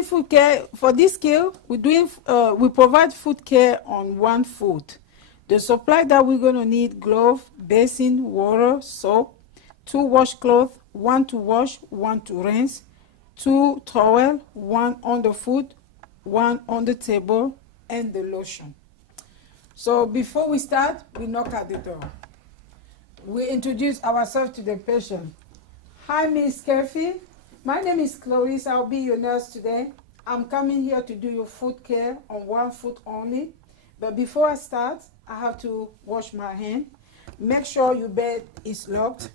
doing food care. For this skill, we provide food care on one foot. The supply that we're going to need: glove, basin, water, soap, 2 washcloths, 1 to wash, 1 to rinse, 2 towel, 1 on the foot, 1 on the table, and the lotion. So before we start, we knock at the door. We introduce ourselves to the patient. Hi, Miss Kerfi. My name is Clarice. I'll be your nurse today. I'm coming here to do your foot care on one foot only. But before I start, I have to wash my hand. Make sure your bed is locked,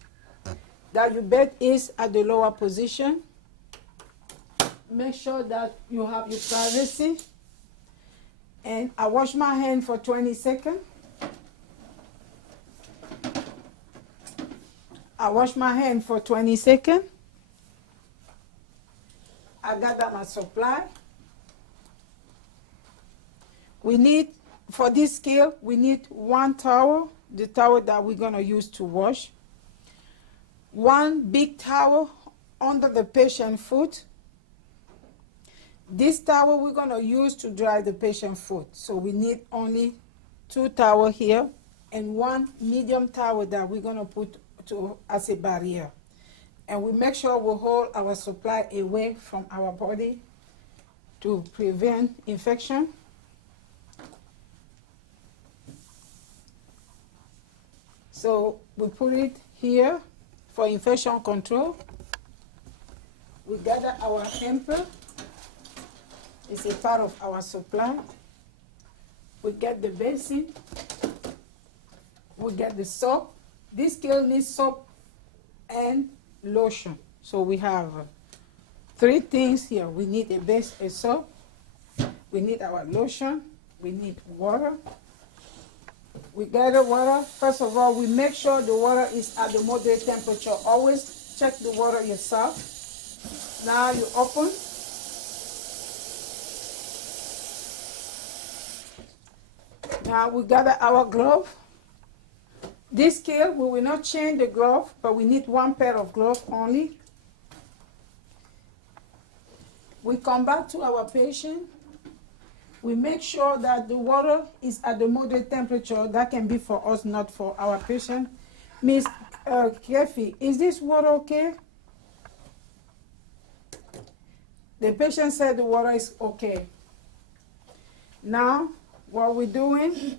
that your bed is at the lower position. Make sure that you have your privacy. And I wash my hand for 20 seconds. I wash my hand for 20 seconds. I gather my supply. We need, for this skill, we need 1 towel, the towel that we're gonna use to wash. 1 big towel under the patient's foot. This towel we're gonna use to dry the patient's foot. So we need only 2 towels here and 1 medium towel that we're gonna put as a barrier. And we make sure we hold our supply away from our body to prevent infection. So we put it here for infection control. We gather our ample. It's a part of our supply. We get the basin. We get the soap. This skill needs soap and lotion. So we have 3 things here. We need a soap. We need our lotion. We need water. We gather water. First of all, we make sure the water is at the moderate temperature. Always check the water yourself. Now you open. Now we gather our glove. This skill, we will not change the glove, but we need 1 pair of gloves only. We come back to our patient. We make sure that the water is at the moderate temperature. That can be for us, not for our patient. Miss Kerfi, is this water okay? The patient said the water is okay. Now, what we're doing,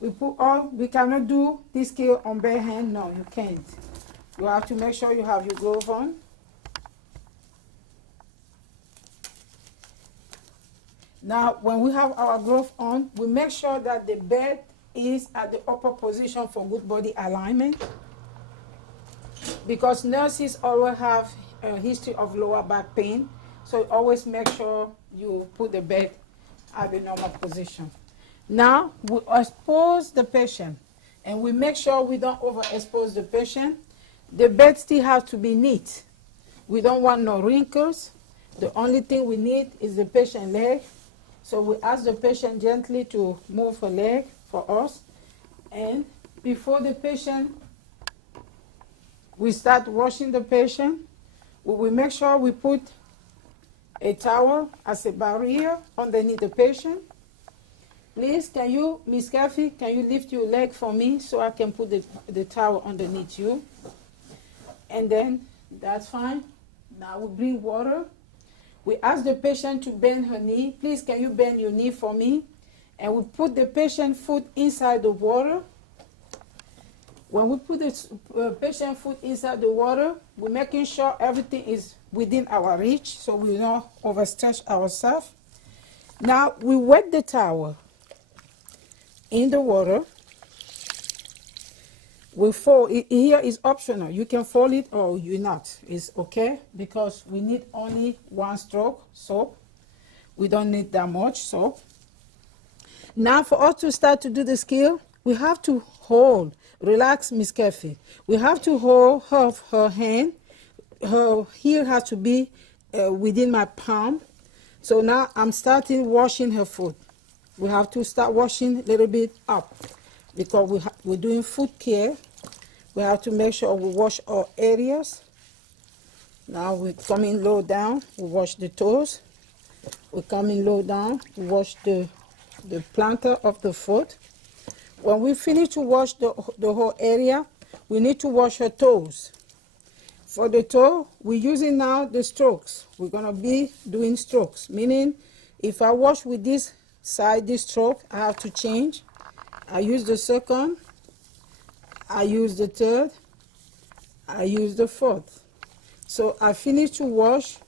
we cannot do this skill on bare hand. No, you can't. You have to make sure you have your glove on. Now, when we have our glove on, we make sure that the bed is at the upper position for good body alignment. Because nurses always have a history of lower back pain, so always make sure you put the bed at the normal position. Now, we expose the patient, and we make sure we don't overexpose the patient. The bed still has to be neat. We don't want no wrinkles. The only thing we need is the patient's leg. So we ask the patient gently to move her leg for us. And before the patient, we start washing the patient. We will make sure we put a towel as a barrier underneath the patient. Please, can you, Miss Kerfi, can you lift your leg for me so I can put the towel underneath you? And then, that's fine. Now we bring water. We ask the patient to bend her knee. Please, can you bend your knee for me? And we put the patient's foot inside the water. When we put the patient's foot inside the water, we're making sure everything is within our reach so we don't overstretch ourselves. Now, we wet the towel in the water. We fold it. Here is optional. You can fold it or you not. It's okay because we need only 1 stroke soap. We don't need that much soap. Now, for us to start to do the skill, we have to hold. Relax, Miss Kerfi. We have to hold her hand. Her heel has to be within my palm. So now I'm starting washing her foot. We have to start washing a little bit up because we're doing foot care. We have to make sure we wash all areas. Now we come in low down, we wash the toes. We come in low down, we wash the plantar of the foot. When we finish to wash the whole area, we need to wash her toes. For the toe, we're using now the strokes. We're gonna be doing strokes, meaning if I wash with this side, this stroke, I have to change. I use the second, I use the third, I use the fourth. So I finish to wash.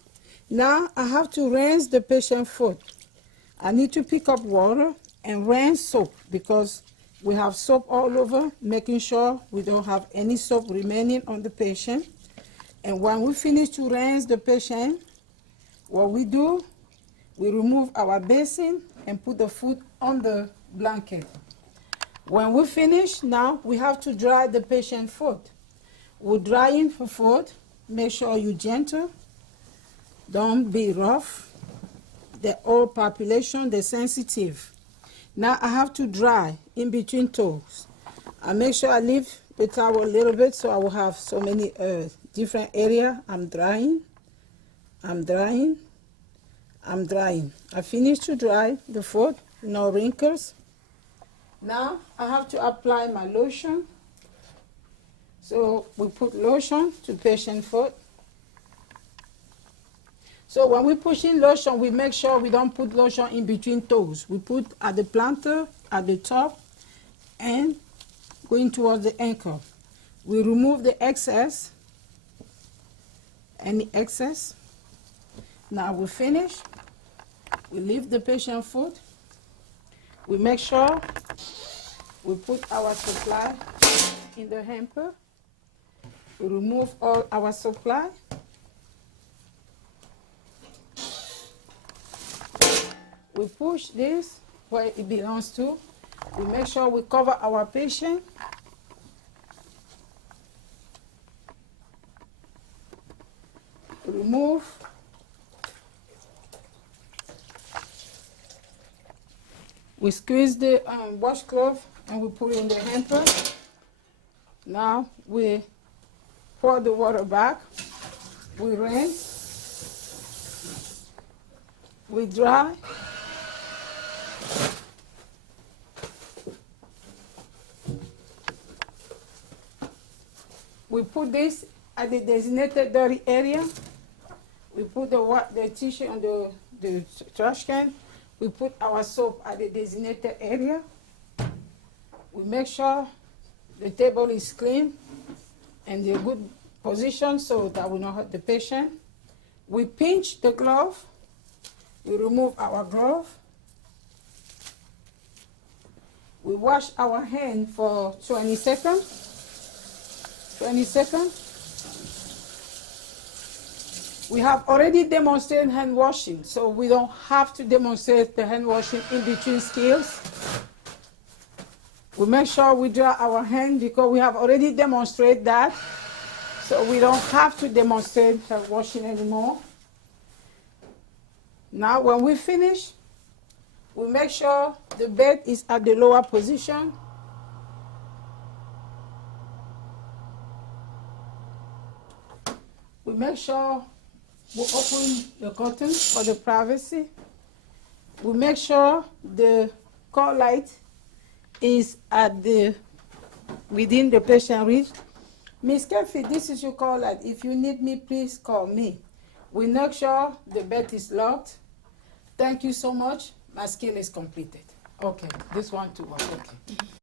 Now I have to rinse the patient's foot. I need to pick up water and rinse soap because we have soap all over, making sure we don't have any soap remaining on the patient. And when we finish to rinse the patient, what we do, we remove our basin and put the foot on the blanket. When we finish, now we have to dry the patient's foot. We're drying her foot. Make sure you're gentle. Don't be rough. The old population, they're sensitive. Now I have to dry in between toes. I make sure I leave the towel a little bit so I will have so many different areas. I'm drying, I'm drying, I'm drying. I finished to dry the foot, no wrinkles. Now I have to apply my lotion. So we put lotion to patient foot. So when we push in lotion, we make sure we don't put lotion in between toes. We put at the plantar, at the top, and going towards the ankle. We remove the excess, any excess. Now we finish. We leave the patient foot. We make sure we put our supply in the hamper. We remove all our supply. We push this where it belongs to. We make sure we cover our patient. Remove. We squeeze the washcloth and we put it in the hamper. Now we pour the water back. We rinse. We dry. We put this at the designated dirty area. We put the tissue on the trash can. We put our soap at the designated area. We make sure the table is clean and in a good position so that we don't hurt the patient. We pinch the glove. We remove our glove. We wash our hand for 20 seconds. 20 seconds. We have already demonstrated hand washing, so we don't have to demonstrate the hand washing in between skills. We make sure we dry our hand because we have already demonstrated that, so we don't have to demonstrate hand washing anymore. Now when we finish, we make sure the bed is at the lower position. We make sure we open the curtain for the privacy. We make sure the call light is at within the patient reach. Miss Kefi, this is your call light. If you need me, please call me. We make sure the bed is locked. Thank you so much. My skill is completed. Okay, this one too. Okay.